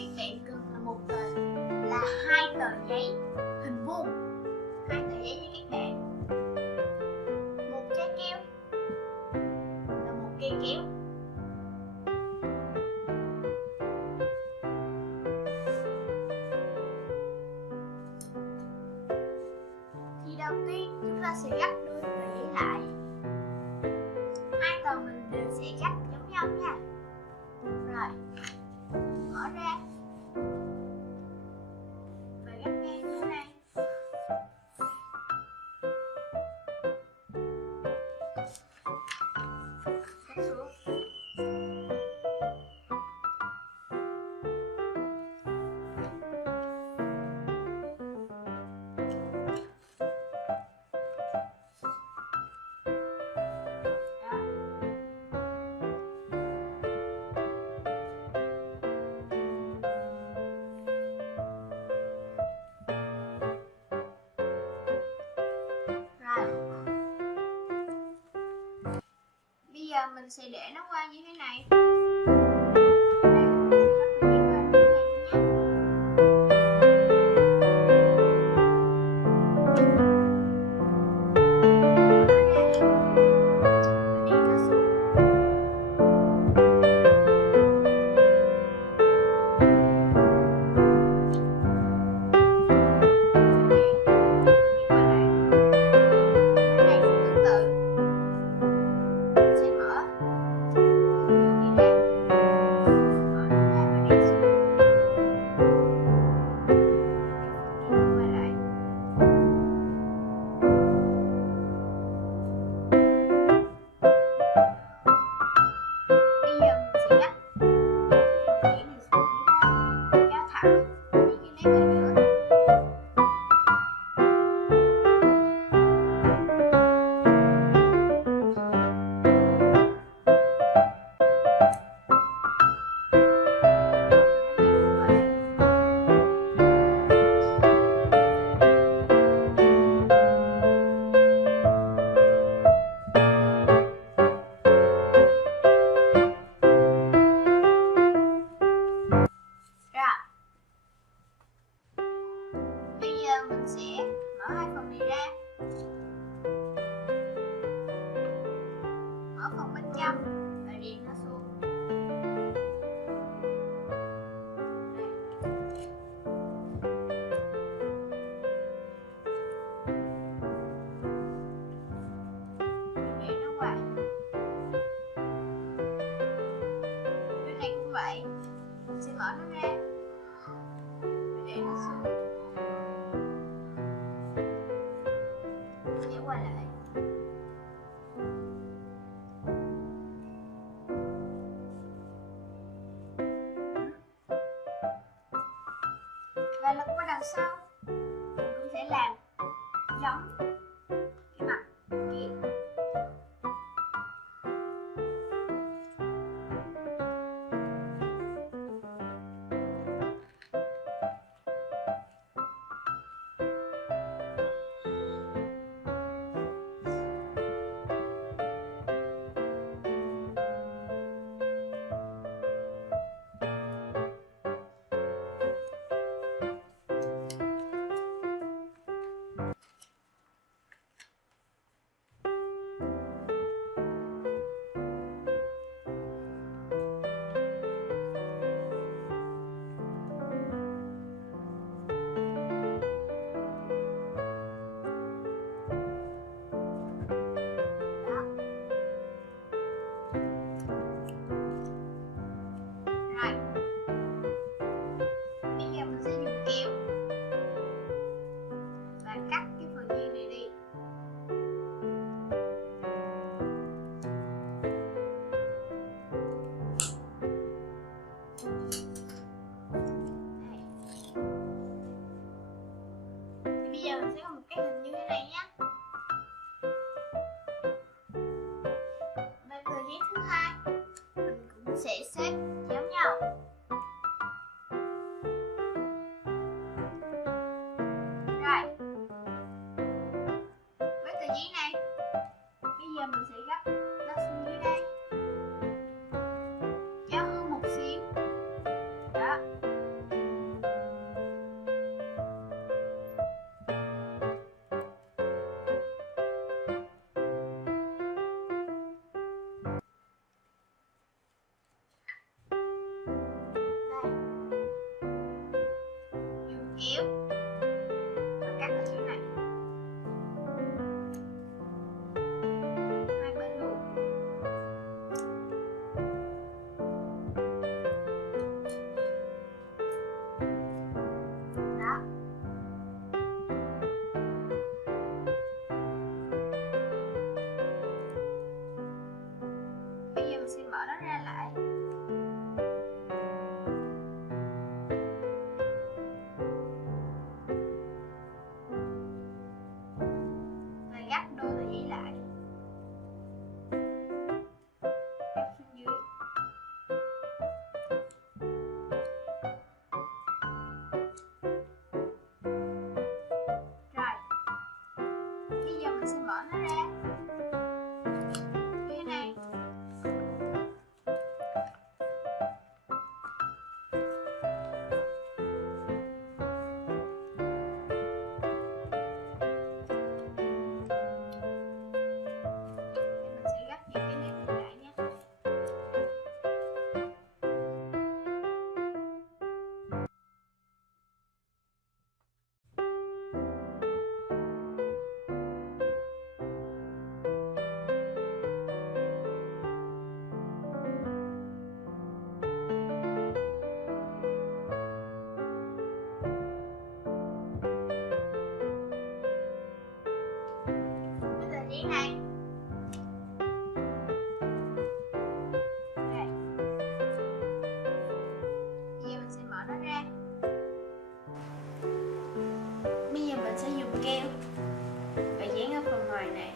các bạn cần là một tờ là 2 tờ giấy hình vuông, 2 tờ giấy nha các bạn, một trái keo và một cây kéo. Thì đầu tiên chúng ta sẽ gấp đôi tờ giấy lại, 2 tờ mình đều sẽ gấp giống nhau nha. Rồi mở ra và gấp ngang như thế này. Cắt xuống. Bây giờ mình sẽ để nó qua như thế này. Mình sẽ mở hai phần này ra, mở phần bên trong và điền nó xuống. Để nó qua. Bên này cũng vậy, mình sẽ mở nó ra và để nó xuống. Quay lại và lật qua đằng sau, mình cũng sẽ làm giống cái mặt kia. kéo và cắt ở chỗ này hai bên luôn. Đó. Bây giờ mình sẽ mở nó ra lại. Giấy này. Đây. Bây giờ mình sẽ mở nó ra. Bây giờ mình sẽ dùng keo và dán ở phần ngoài này.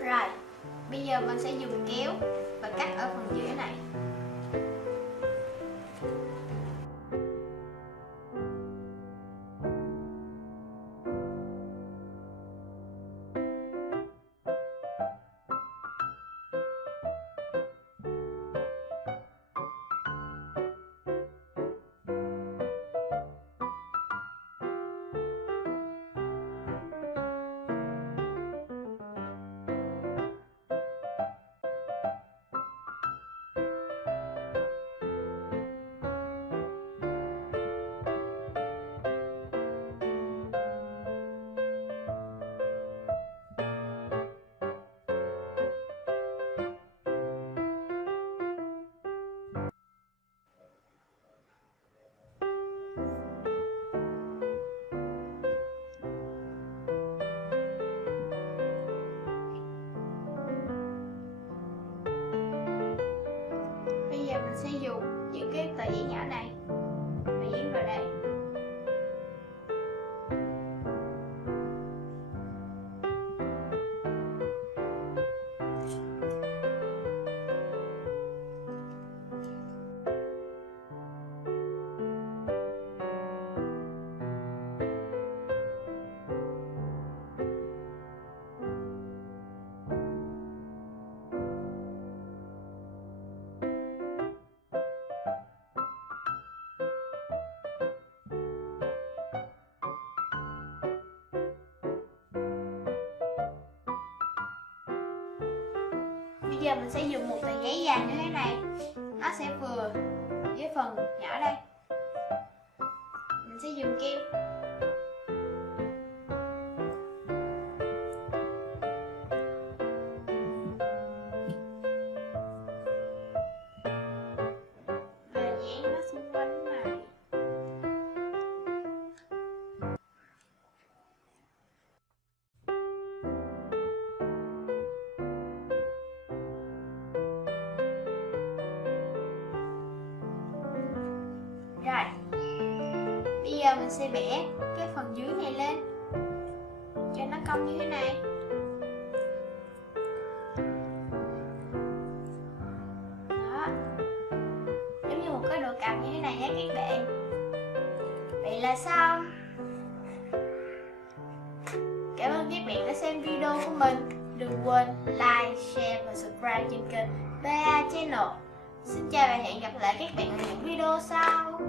Rồi, bây giờ mình sẽ dùng kéo và cắt ở phần giữa này. Mình sẽ dùng những cái tờ giấy nhỏ này và dán vào đây. Bây giờ mình sẽ dùng một tờ giấy dày như thế này, nó sẽ vừa với phần nhỏ đây. Mình sẽ dùng kim giờ mình sẽ bẻ cái phần dưới này lên cho nó cong như thế này. Đó, giống như một cái đồ cầm như thế này nhé các bạn. Vậy là xong. Cảm ơn các bạn đã xem video của mình. Đừng quên like, share và subscribe trên kênh BA Channel. Xin chào và hẹn gặp lại các bạn ở những video sau.